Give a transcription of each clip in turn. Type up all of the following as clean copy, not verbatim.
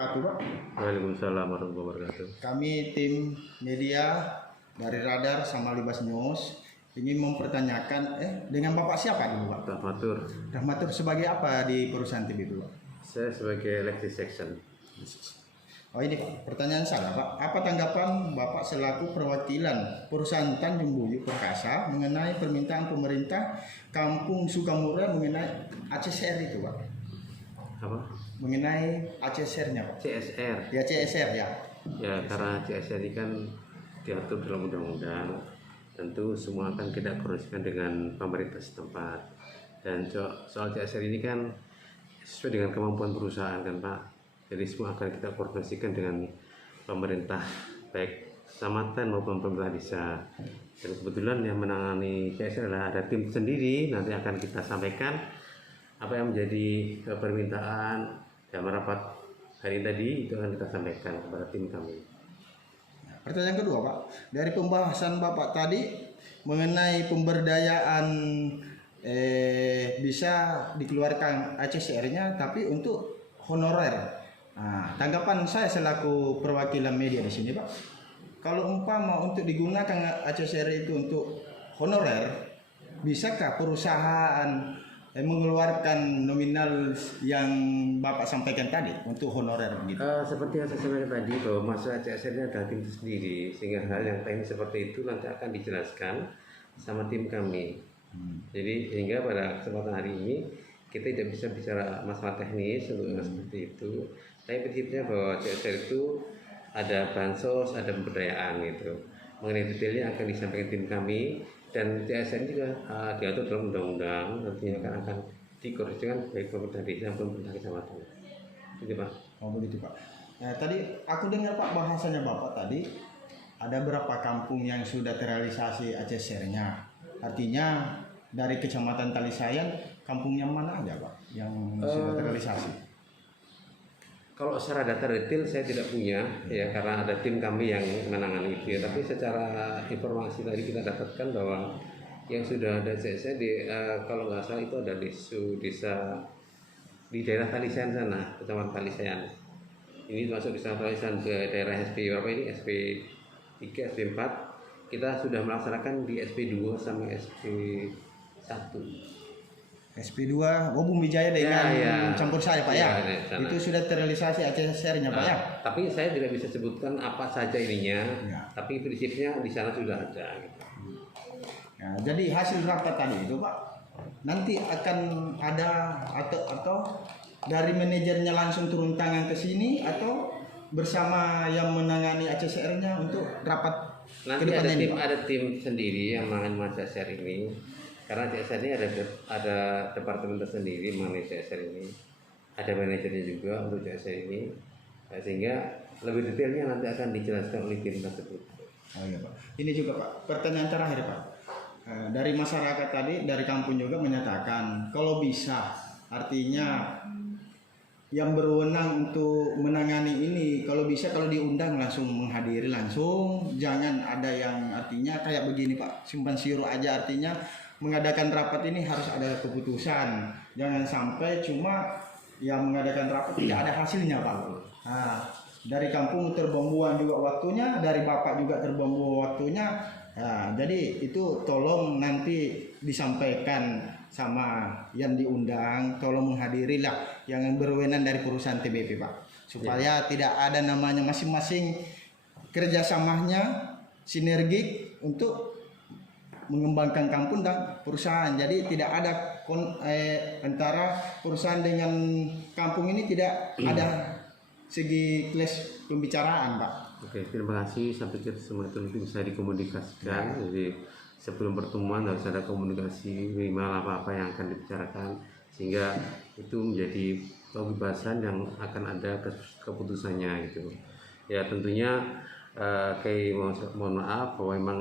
Pak. Waalaikumsalam warahmatullahi wabarakatuh. Kami tim media dari Radar sama Libas News ingin mempertanyakan dengan Bapak siapa dulu Pak? Rahmatur. Rahmatur sebagai apa di perusahaan TV itu Pak? Saya sebagai electric section. Oh ini Pak, pertanyaan saya Pak, apa tanggapan Bapak selaku perwakilan perusahaan Tanjung Buyut Perkasa mengenai permintaan pemerintah Kampung Sukamura mengenai ACSR itu Pak? Apa? Mengenai ACSR-nya Pak? CSR. Ya CSR ya. Ya, karena CSR ini kan diatur dalam undang-undang, tentu semua akan kita koordinasikan dengan pemerintah setempat. Dan soal CSR ini kan sesuai dengan kemampuan perusahaan kan Pak. Jadi semua akan kita koordinasikan dengan pemerintah baik kecamatan maupun pemerintah desa. Dan kebetulan yang menangani CSR adalah ada tim sendiri, nanti akan kita sampaikan apa yang menjadi permintaan dalam rapat hari tadi, itu akan kita sampaikan kepada tim kami. Pertanyaan kedua Pak, dari pembahasan Bapak tadi mengenai pemberdayaan bisa dikeluarkan ACSR-nya tapi untuk honorer. Nah, tanggapan saya selaku perwakilan media di sini Pak, kalau umpama untuk digunakan ACSR itu untuk honorer, bisakah perusahaan mengeluarkan nominal yang Bapak sampaikan tadi untuk honorer gitu? Seperti yang saya sampaikan tadi bahwa masalah CSR ini ada tim sendiri, sehingga hal yang teknis seperti itu nanti akan dijelaskan sama tim kami. Jadi sehingga pada kesempatan hari ini kita tidak bisa bicara masalah teknis untuk seperti itu. Tapi prinsipnya bahwa CSR itu ada bansos, ada pemberdayaan gitu. Mengenai detailnya akan disampaikan tim kami. Dan CSR juga diatur dalam undang-undang, nantinya akan dikoordinasikan baik pemerintah desa maupun pemerintah kecamatan. Itu Pak. Oh begitu Pak. Nah, tadi aku dengar Pak bahasanya Bapak tadi ada berapa kampung yang sudah terrealisasi ACSR-nya. Artinya dari Kecamatan Talisayan, kampung yang mana aja Pak yang sudah terrealisasi? Kalau secara data detail saya tidak punya ya, karena ada tim kami yang menangani itu ya. Tapi secara informasi tadi kita dapatkan bahwa yang sudah ada CSR kalau nggak salah itu ada desa di daerah Talisayan sana, Kecamatan Talisayan. Ini masuk desa Talisayan ke daerah SP berapa ini? SP 3, SP 4. Kita sudah melaksanakan di SP 2 sama SP 1. SP2, Bumi Jaya dengan campur saya Pak ya. Itu sudah terrealisasi ACSR-nya Pak ya. Tapi saya tidak bisa sebutkan apa saja ininya. Ya. Tapi prinsipnya di sana sudah ada. Gitu. Ya, jadi hasil rapat tadi itu Pak, nanti akan ada atau dari manajernya langsung turun tangan ke sini atau bersama yang menangani ACSR-nya untuk rapat nanti ada tim sendiri yang menangani ACSR ini. Karena CSR ini ada departemen tersendiri mengenai CSR ini, ada manajernya juga untuk CSR ini, sehingga lebih detailnya nanti akan dijelaskan oleh tim tersebut. Oh iya Pak. Ini juga Pak, pertanyaan terakhir Pak. Dari masyarakat tadi, dari kampung juga menyatakan kalau bisa, artinya yang berwenang untuk menangani ini kalau bisa kalau diundang langsung menghadiri langsung, jangan ada yang artinya kayak begini Pak, simpan siru aja, artinya mengadakan rapat ini harus ada keputusan, jangan sampai cuma yang mengadakan rapat tidak ada hasilnya Pak. Nah, dari kampung terbuang-buang juga waktunya, dari Bapak juga terbuang-buang waktunya. Nah, jadi itu tolong nanti disampaikan sama yang diundang, tolong menghadirilah yang berwenang dari perusahaan TBP Pak, supaya tidak ada namanya masing-masing kerjasamanya sinergik untuk mengembangkan kampung dan perusahaan. Jadi tidak ada antara perusahaan dengan kampung ini tidak ada segi kelas pembicaraan Pak. Oke, terima kasih. Saya pikir semua itu bisa dikomunikasikan. Jadi sebelum pertemuan harus ada komunikasi minimal apa-apa yang akan dibicarakan, sehingga itu menjadi pembahasan yang akan ada keputusannya gitu. Ya tentunya mohon maaf bahwa memang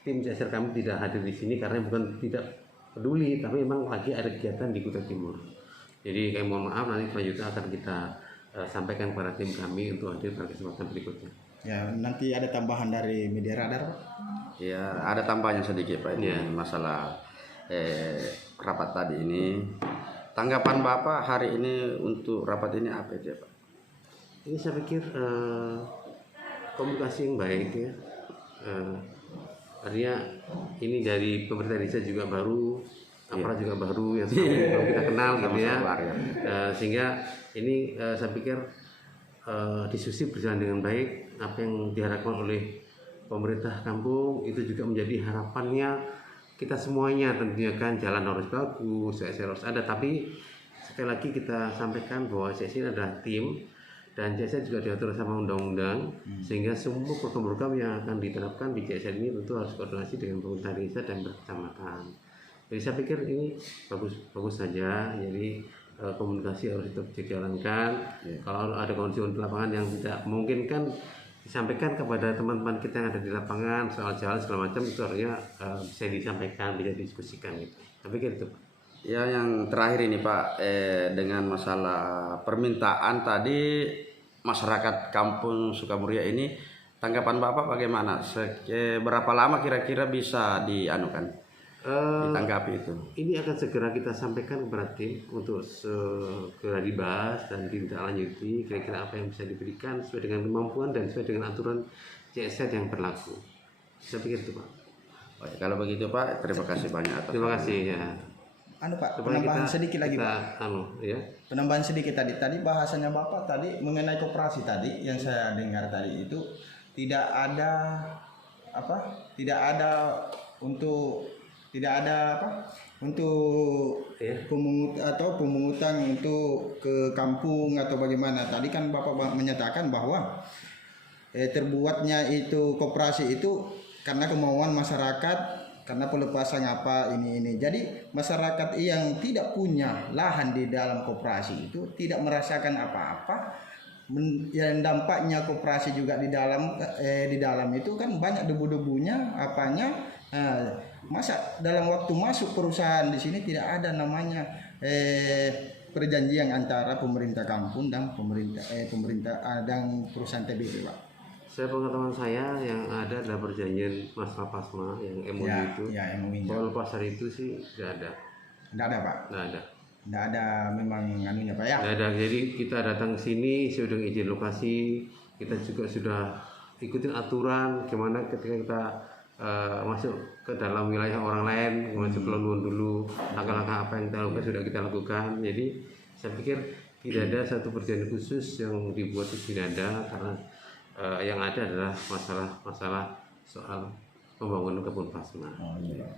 tim CSR kami tidak hadir di sini karena bukan tidak peduli, tapi memang lagi ada kegiatan di Kuta Timur. Jadi kami mohon maaf, nanti selanjutnya akan kita sampaikan kepada tim kami untuk hadir pada kesempatan berikutnya. Ya, nanti ada tambahan dari media Radar Pak? Ya, ada tambahannya sedikit Pak ini masalah rapat tadi ini. Tanggapan Bapak hari ini untuk rapat ini apa aja Pak? Ini saya pikir komunikasi yang baik ya. Artinya ini dari pemerintah desa juga baru, aparat juga baru yang belum kita kenal gitu ya. Sehingga ini saya pikir diskusi berjalan dengan baik. Apa yang diharapkan oleh pemerintah kampung itu juga menjadi harapannya kita semuanya. Tentunya kan jalan harus bagus, CSR harus ada, tapi sekali lagi kita sampaikan bahwa CSR ini adalah tim dan CSR juga diatur sama undang-undang, sehingga semua program-program yang akan diterapkan di CSR ini tentu harus koordinasi dengan pemerintah desa dan berkecamatan. Jadi saya pikir ini bagus saja. Jadi komunikasi harus tetap dijalankan. Kalau ada kondisi di lapangan yang tidak memungkinkan, disampaikan kepada teman-teman kita yang ada di lapangan soal jalan segala macam, itu harusnya bisa disampaikan, bisa didiskusikan gitu. Tapi gitu. Ya, yang terakhir ini Pak, dengan masalah permintaan tadi masyarakat Kampung Sukamuria ini, tanggapan Bapak bagaimana? Berapa lama kira-kira bisa dianukan, ditanggapi itu? Ini akan segera kita sampaikan kepada tim untuk segera dibahas dan ditindaklanjuti kira-kira apa yang bisa diberikan sesuai dengan kemampuan dan sesuai dengan aturan CSR yang berlaku. Saya pikir itu Pak. Baik, kalau begitu Pak, terima kasih banyak atas. Terima kasih ya. Pak, Supaya penambahan kita- sedikit lagi kita, Pak. Ya. Penambahan sedikit tadi bahasanya Bapak tadi mengenai koperasi tadi yang saya dengar tadi itu tidak ada untuk Ya. pemungutan untuk ke kampung atau bagaimana. Tadi kan Bapak menyatakan bahwa terbuatnya itu koperasi itu karena kemauan masyarakat, karena pelepasan ini. Jadi masyarakat yang tidak punya lahan di dalam koperasi itu tidak merasakan apa-apa. Yang dampaknya koperasi juga di dalam itu kan banyak debu-debunya masa dalam waktu masuk perusahaan di sini tidak ada namanya perjanjian antara pemerintah kampung dan pemerintah dan perusahaan TBB Pak. Saya pengetahuan saya yang ada adalah perjanjian masalah pasma yang MOU itu. Ya, MOU. Kalau pasar itu sih tidak ada. Tidak ada Pak. Tidak ada memang anunya Pak ya. Tidak ada. Jadi kita datang ke sini sudah izin lokasi, kita juga sudah ikutin aturan gimana ketika kita masuk ke dalam wilayah orang lain, masuk ke laluan dulu, langkah-langkah apa yang kita lakukan sudah kita lakukan. Jadi saya pikir tidak ada satu perjanjian khusus yang dibuat itu, tidak ada, karena yang ada adalah masalah soal pembangunan kebun pasma.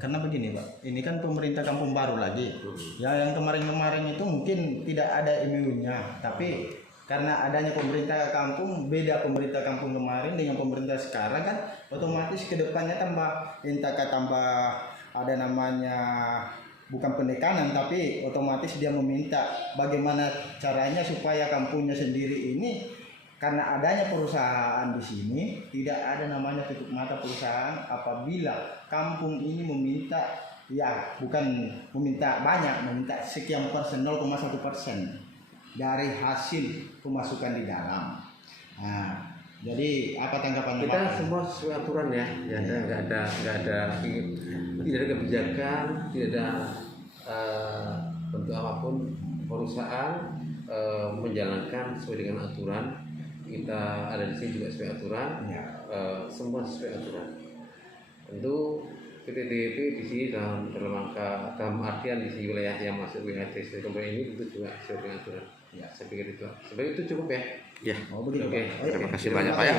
Karena begini Pak, ini kan pemerintah kampung baru lagi. Ya, yang kemarin-kemarin itu mungkin tidak ada MOU-nya, tapi karena adanya pemerintah kampung, beda pemerintah kampung kemarin dengan pemerintah sekarang kan, otomatis kedepannya tambah ada namanya bukan penekanan, tapi otomatis dia meminta bagaimana caranya supaya kampungnya sendiri ini. Karena adanya perusahaan di sini, tidak ada namanya tutup mata perusahaan apabila kampung ini meminta, ya bukan meminta banyak, meminta sekian persen, 0,1% dari hasil pemasukan di dalam. Nah, jadi apa tanggapan Kita Bapak? semua sesuai aturan ya, nggak ada tidak ada kebijakan, tidak ada bentuk apapun perusahaan menjalankan sesuai dengan aturan. Kita ada di sini juga sesuai aturan, semua sesuai aturan. Tentu PT DP di sini dalam artian di sini wilayah yang masuk wilayah tekstil company ini tentu juga sesuai dengan aturan. Ya, saya pikir itu. Sebagai itu cukup ya. Ya, Begitu, Oke. Pak. terima kasih banyak Pak ya.